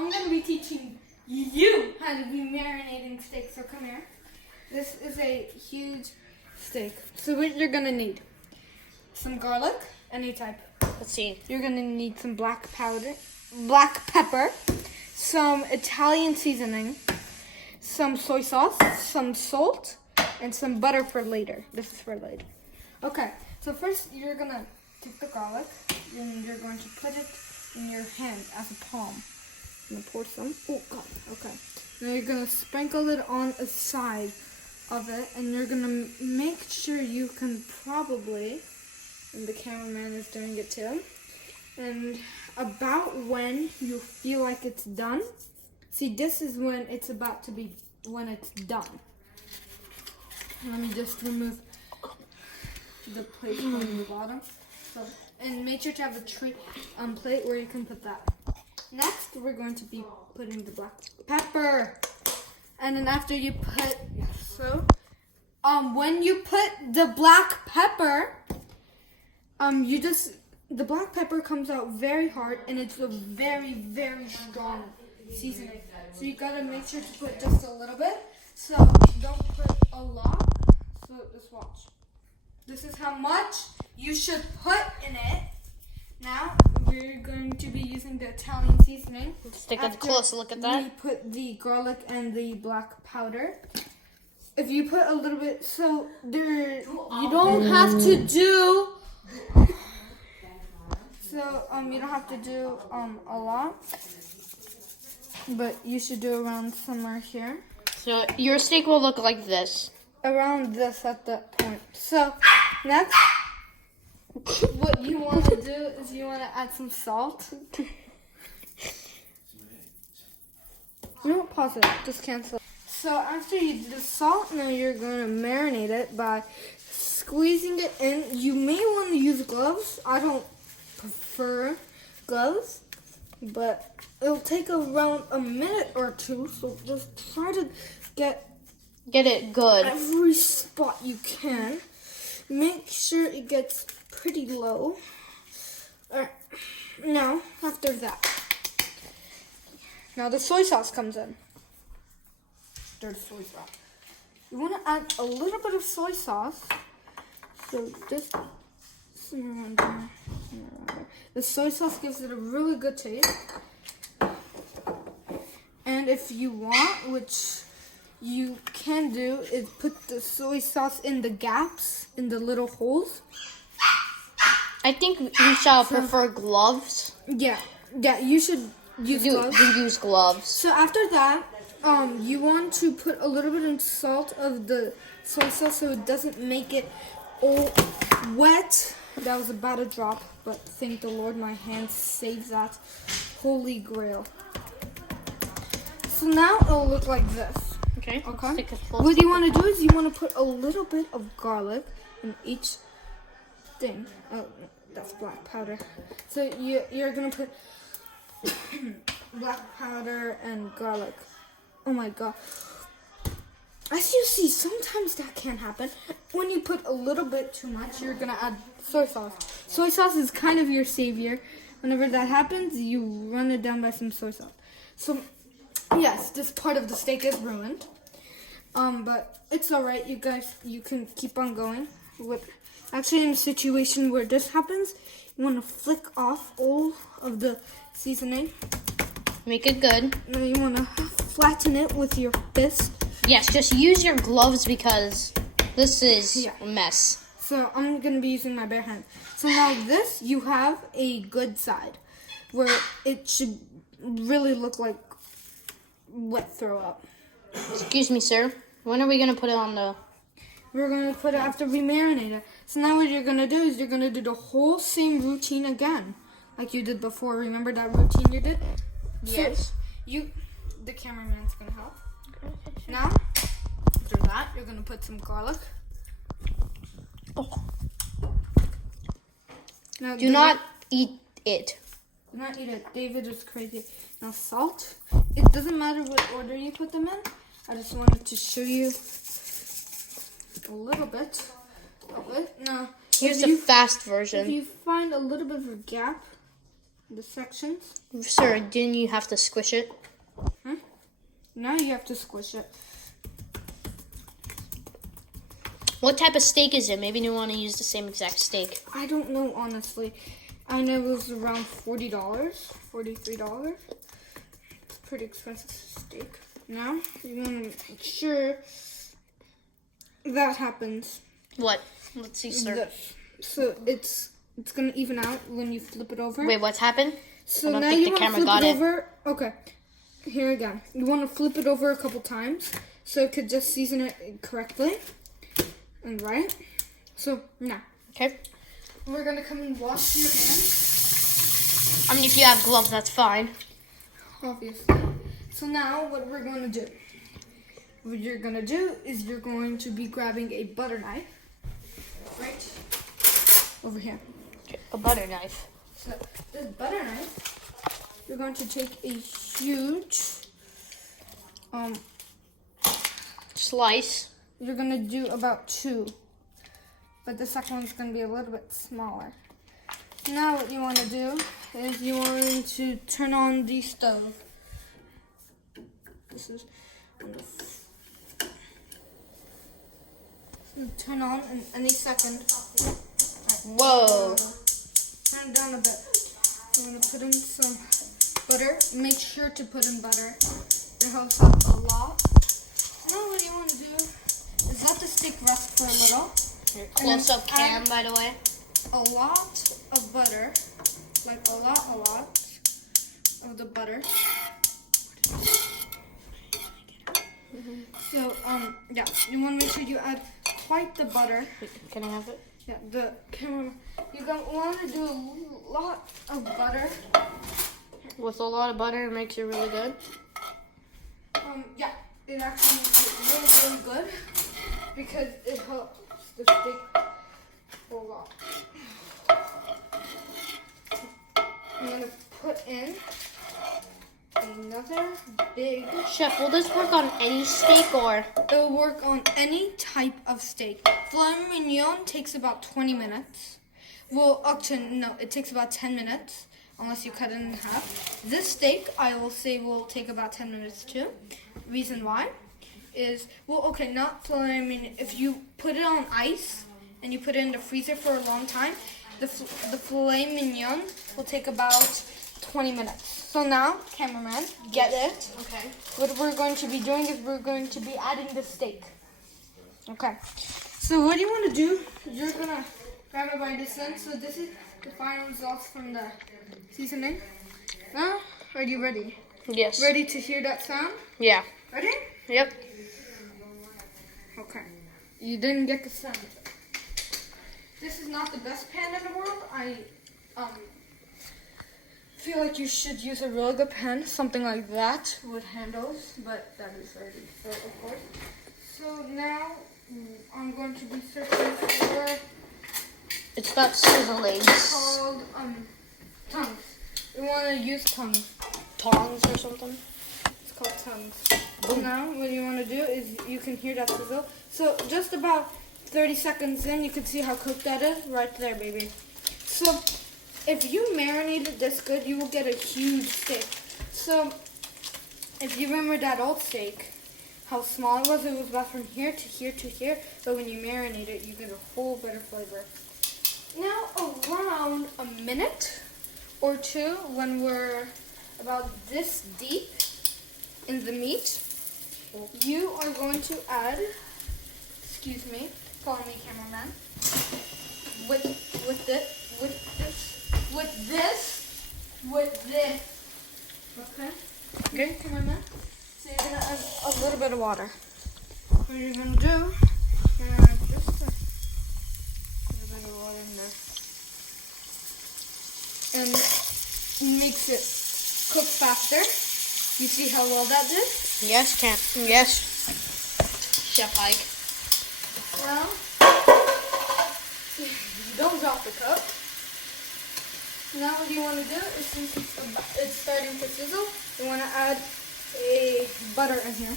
I'm going to be teaching you how to be marinating steak. So come here. This is a huge steak. So what you're going to need, some garlic, any type. Let's see. You're going to need some black pepper, some Italian seasoning, some soy sauce, some salt, and some butter for later. This is for later. Okay, so first you're going to take the garlic, and you're going to put it in your hand as a palm. I'm going to pour some. Oh, God. Okay. Now you're going to sprinkle it on a side of it, and you're going to make sure you can probably, and the cameraman is doing it too, and about when you feel like it's done, see, this is when it's about to be, when it's done. Let me just remove the plate from the bottom. So, and make sure to have a tray plate where you can put that. Next, we're going to be putting the black pepper. And then after you put, when you put the black pepper, the black pepper comes out very hard, and it's a very, very strong seasoning. So you gotta make sure to put just a little bit. So don't put a lot. So just watch. This is how much you should put in it. Now we're going to be using the Italian seasoning. Let's take a close look at that. We put the garlic and the black powder. If you put a little bit, so there, you don't have to do. So you don't have to do a lot, but you should do around somewhere here. So your steak will look like this. Around this at that point. So next, what you want to do is you want to add some salt. You don't pause it, just cancel. So after you do the salt, now you're going to marinate it by squeezing it in. You may want to use gloves. I don't prefer gloves, but it'll take around a minute or two. So just try to get it good. Every spot you can. Make sure it gets pretty low. Alright. Now, after that, now the soy sauce comes in. There's soy sauce. You want to add a little bit of soy sauce. So just somewhere around there. The soy sauce gives it a really good taste. And if you want, which you can do, is put the soy sauce in the gaps, in the little holes. I think we shall prefer gloves. Yeah, you should use gloves. Use gloves. So after that, you want to put a little bit of salt of the soy sauce so it doesn't make it all wet. That was about to drop, but thank the Lord, my hand saves that. Holy grail. So now it'll look like this. Okay. What you want to do is you want to put a little bit of garlic in each thing. Oh, that's black powder. So you're going to put black powder and garlic. Oh my God. As you see, sometimes that can happen. When you put a little bit too much, you're going to add soy sauce. Soy sauce is kind of your savior. Whenever that happens, you run it down by some soy sauce. So, yes, this part of the steak is ruined. But it's alright, you guys. You can keep on going. Actually, in a situation where this happens, you want to flick off all of the seasoning. Make it good. Now you want to flatten it with your fist. Yes, just use your gloves because this is a mess. So I'm going to be using my bare hand. So now this, you have a good side where it should really look like wet throw up. Excuse me, sir. When are we going to put it on the... We're going to put it after we marinate it. So now what you're going to do is you're going to do the whole same routine again. Like you did before. Remember that routine you did? Yes. So the cameraman's going to help. Now, after that, you're going to put some garlic. Oh. Now, do not eat it. Do not eat it. David is crazy. Now, salt. It doesn't matter what order you put them in. I just wanted to show you a little bit of it. Now, here's the fast version. If you find a little bit of a gap, the sections. Sir, didn't you have to squish it? Now you have to squish it. What type of steak is it? Maybe you want to use the same exact steak. I don't know, honestly. I know it was around $40, $43. It's pretty expensive steak. Now, you want to make sure that happens. What? Let's see, sir. So it's going to even out when you flip it over. Wait, what's happened? So I don't now think you the want to camera flip got it it. over. Okay, here again. You want to flip it over a couple times so it could just season it correctly. And right. So now. Okay. We're going to come and wash your hands. I mean, if you have gloves, that's fine. Obviously. So now what we're going to do. What you're going to do is you're going to be grabbing a butter knife. Right over here. Okay, a butter knife. So this butter knife, you're going to take a huge Slice. you're going to do about 2. But the second one's going to be a little bit smaller. Now what you want to do is you want to turn on the stove. This is turn on in any second. Whoa. Turn it down a bit. I'm going to put in some butter. Make sure to put in butter. It helps out a lot. Now what you want to do is let the steak rest for a little. Close-up cam, by the way. A lot of butter. Like a lot of the butter. So, yeah, you want to make sure you add quite the butter. Wait, can I have it? Yeah, the camera. You want to do a lot of butter. With a lot of butter, it makes it really good. Yeah, it actually makes it really, really good because it helps the steak a lot. I'm gonna put in another big. Chef, will this work on any steak or? It'll work on any type of steak. Filet mignon takes about 20 minutes. Well, actually, no, it takes about 10 minutes, unless you cut it in half. This steak, I will say, will take about 10 minutes too. Reason why is, well, okay, not filet, I mean, if you put it on ice and you put it in the freezer for a long time, the filet mignon will take about 20 minutes. So now, cameraman, get it. Okay. What we're going to be doing is we're going to be adding the steak. Okay. So what you want to do, you're going to grab it by this end. So this is the final results from the seasoning. Now, are you ready? Yes. Ready to hear that sound? Yeah. Ready? Yep. Okay. You didn't get the sound. This is not the best pan in the world. I feel like you should use a really good pan, something like that with handles, but that is already full, of course. So now I'm going to be searching for It's got sizzle legs. called tongues. We want to use tongues. Tongs or something. It's called tongues. So now what you want to do is you can hear that sizzle. So just about 30 seconds in, you can see how cooked that is right there, baby. So if you marinate it this good, you will get a huge steak. So if you remember that old steak, how small it was about from here to here to here, but when you marinate it, you get a whole better flavor. Now around a minute or two, when we're about this deep in the meat, you are going to add, excuse me, follow me, cameraman, with this, okay? Okay. Cameraman, so you're gonna add a little bit of water. What you're gonna do, you're gonna add just a little bit of water in there. And makes it cook faster. You see how well that did? Yes, Yes. Chef Hayk. Well, you don't drop the cup. Now what you want to do is, since it's starting to sizzle, you want to add a butter in here.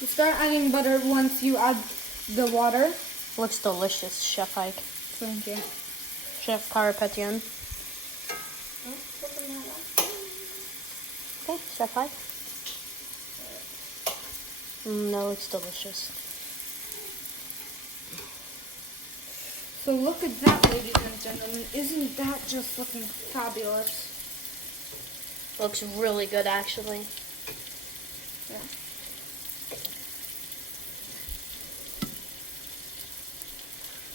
You start adding butter once you add the water. Looks delicious, Chef Hayk. Thank you. Chef Carapetian. Okay, Chef Hayk. No, it's delicious. So look at that, ladies and gentlemen. Isn't that just looking fabulous? Looks really good, actually. Yeah.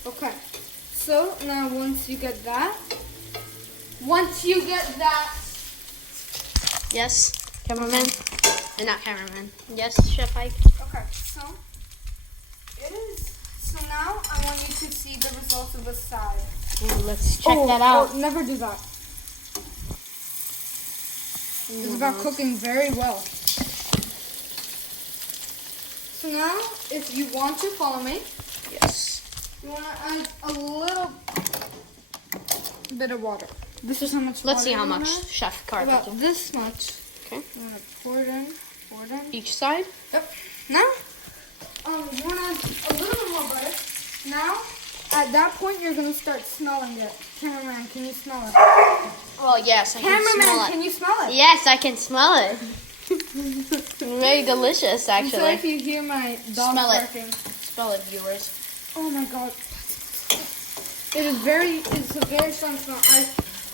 Okay. So now once you get that, Yes, cameraman? Not cameraman. Yes, Chef Hayk. okay. So it is. So now I want you to see the results of the side. Ooh, let's check that out. Oh, never do that. It's about cooking very well. So now, if you want to follow me, Yes. you want to add a little bit of water. This is how much water Let's see how you wanna much add. Chef Carter. About this much. Okay. You want to pour it in. Each side? Yep. Now, you want to add a little bit more butter. Now, at that point, you're going to start smelling it. Cameraman, can you smell it? Oh, yes, I can smell Cameraman, it. can you smell it? Yes, I can smell it. Very delicious, I'm sorry actually. if you hear my dog Smell it. barking. Smell it, viewers. Oh my god. It's a very strong smell.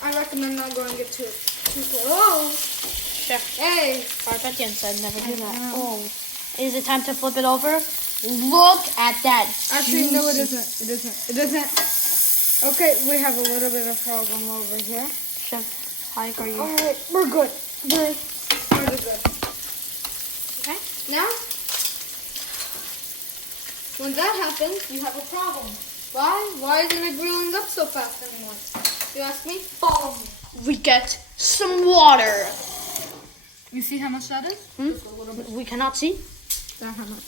I recommend not going it too close. Oh! Chef Hey! Carpentian said never do that. know. Oh. Is it time to flip it over? Look at that. Actually, no, it juicy- isn't. It isn't. Okay, we have a little bit of problem over here. Chef Hayk, are you? Alright, we're good. We're pretty good. Okay, now, when that happens, you have a problem. Why? Why isn't it grilling up so fast anymore? You ask me? Follow me. We get some water. You see how much that is? Just a little bit. We cannot see. Not how much.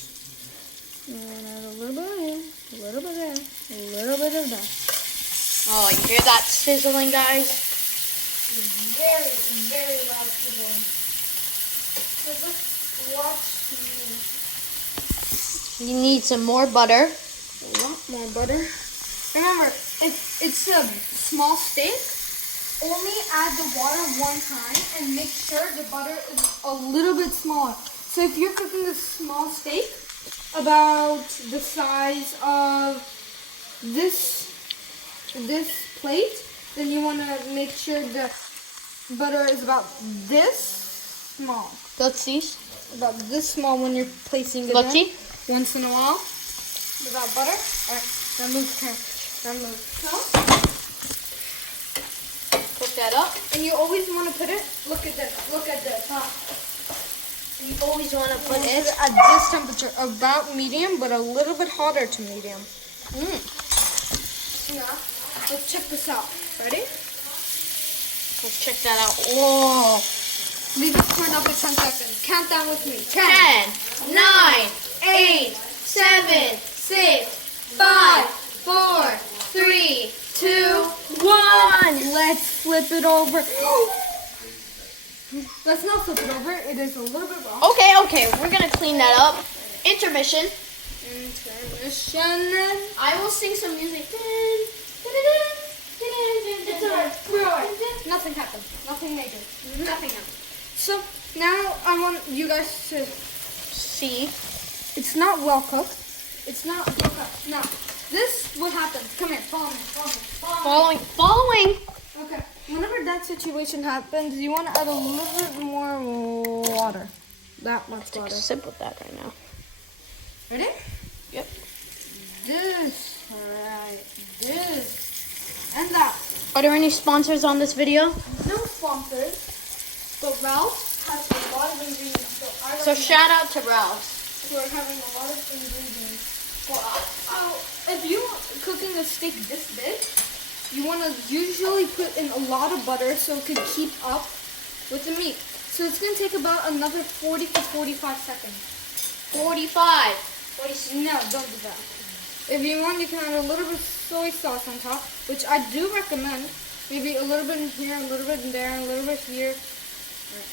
And add a little bit here, a little bit there, a little bit of that. Oh, you hear that sizzling, guys? Very, very loud sizzling. So just watch me. You need some more butter. A lot more butter. Remember, if it's a small steak, only add the water one time and make sure the butter is a little bit smaller. So if you're cooking a small steak, about the size of this plate, then you want to make sure the butter is about this small. Let's see. About this small when you're placing it Let's in. see. Once in a while. Without butter. Alright, now move. So, Cook that up. and you always want to put it, look at this, huh? You always want to put it. At this temperature, about medium, but a little bit hotter to medium. Now, let's check this out. Ready? Let's check that out. Oh. Leave it turned up for 10 seconds. Count down with me. 10, 10, 9, 8, 7, 6, 5, 4, 3, 2, 1. Let's flip it over. Let's not flip it over. It is a little bit raw. Okay. We're going to clean that up. Intermission. I will sing some music. It's alright. We're alright. Nothing happened. Nothing major. Nothing happened. So now I want you guys to See. It's not well cooked. It's not well cooked. No. This what happens. Come here. Follow me. Following. Okay. Whenever that situation happens, you want to add a little bit more water. That much Take a water. sip with that right now. Ready? Yep. This. Right. This. And that. Are there any sponsors on this video? No sponsors. But Ralph has a lot of ingredients. So shout out to Ralph. We're having a lot of ingredients. If you're cooking a steak this big, you want to usually put in a lot of butter so it could keep up with the meat. So it's going to take about another 40 to 45 seconds. 45. No, don't do that. If you want, you can add a little bit of soy sauce on top, which I do recommend. Maybe a little bit in here, a little bit in there, a little bit here. Right.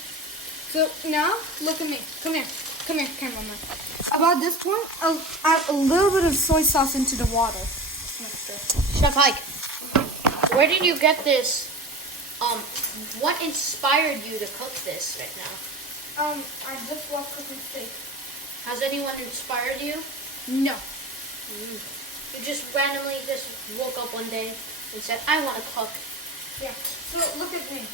So now, look at me. Come here, cameraman. About this point, I'll add a little bit of soy sauce into the water. Chef Hayk, where did you get this What inspired you to cook this right now? I just love cooking steak. Has anyone inspired you? No. You just randomly just woke up one day and said, I want to cook. Yeah. So look at me.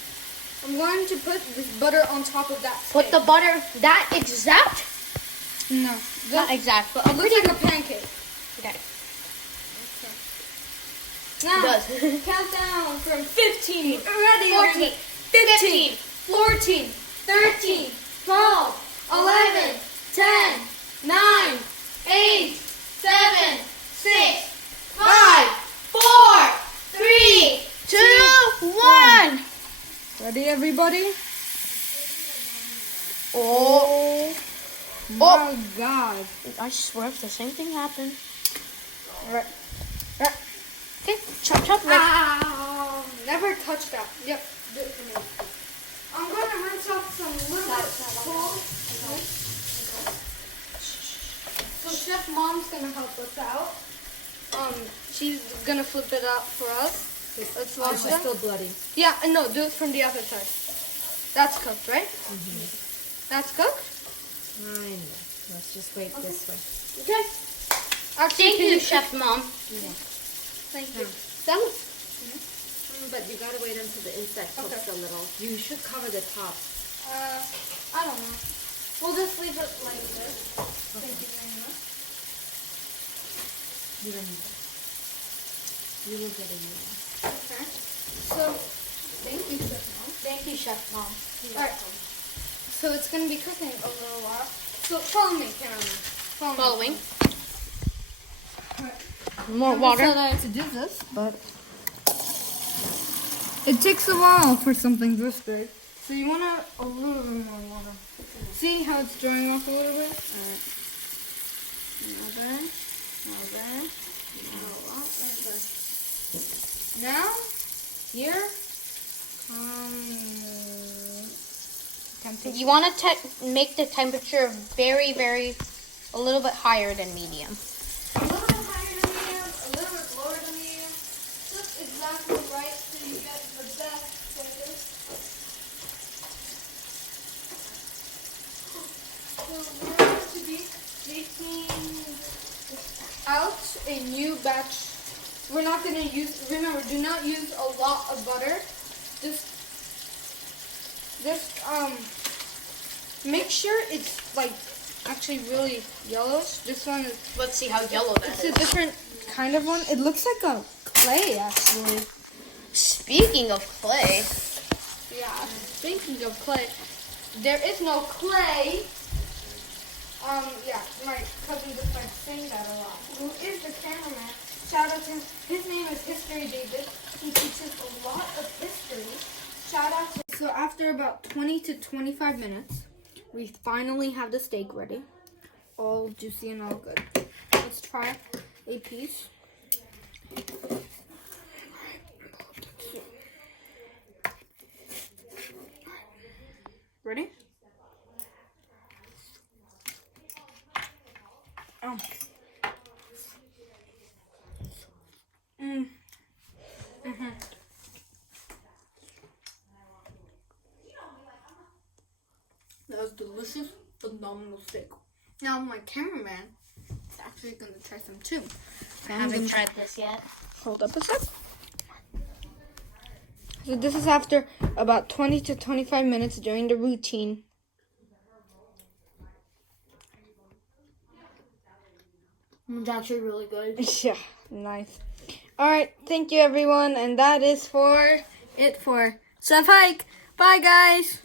I'm going to put this butter on top of that steak. Put the butter that exact? No. Not exact, but It looks like a pancake. Okay. Now, It does. count down from 15. Ready? 14, 15, 14, 13, 12, 11, 10, 9, 8, 7, 6, 5, 4, 3, 2, 1. Ready, everybody? Oh. My God. I swear if the same thing happened. Right. Okay, chop chop. Ow! Never touch that. Yep, do it for me. I'm gonna rinse off some little bit cold. So Chef Mom's gonna help us out. She's gonna flip it out for us. Let's wash it. Still bloody. Yeah, no, do it from the other side. That's cooked, right? That's cooked? I know. Let's just wait this way. Okay. Actually, Thank can you, Chef Mom. Thank you. But you gotta wait until the inside cooks a little. You should cover the top. I don't know. We'll just leave it like this. Thank you very much. You don't need that. You will get it now. Okay. So, thank you, Chef Mom. Thank you, Chef Mom. Alright. So it's gonna be cooking a little while. So follow me, cameraman. Following. Alright. More water. I had to do this, but it takes a while for something this big. So you want a little bit more water. See how it's drying off a little bit? Alright. Now, here, You want to make the temperature very, very, a little bit higher than medium. a little bit higher than medium, a little bit lower than medium. Just exactly right so you get the best flavor. So we're going to be taking out a new batch. We're not going to use, remember, do not use a lot of butter. Just make sure it's like actually really yellowish. This one is, Let's see how yellow that it's is. a different kind of one. It looks like a clay actually. Speaking of clay, Yeah, speaking of clay, there is no clay. Yeah, my cousin just like saying that a lot. Who is the cameraman? Shout out to him. His name is History David. He teaches a lot of history. Shout out to. So after about 20 to 25 minutes, we finally have the steak ready. All juicy and all good. Let's try a piece. Ready? Oh. That was delicious, phenomenal steak. Now my cameraman is actually going to try some too. I haven't tried this yet. Hold up a sec. So this is after about 20 to 25 minutes during the routine. It's actually really good. Yeah, nice. Alright, thank you everyone, and that is for it for Chef Hayk. Bye guys!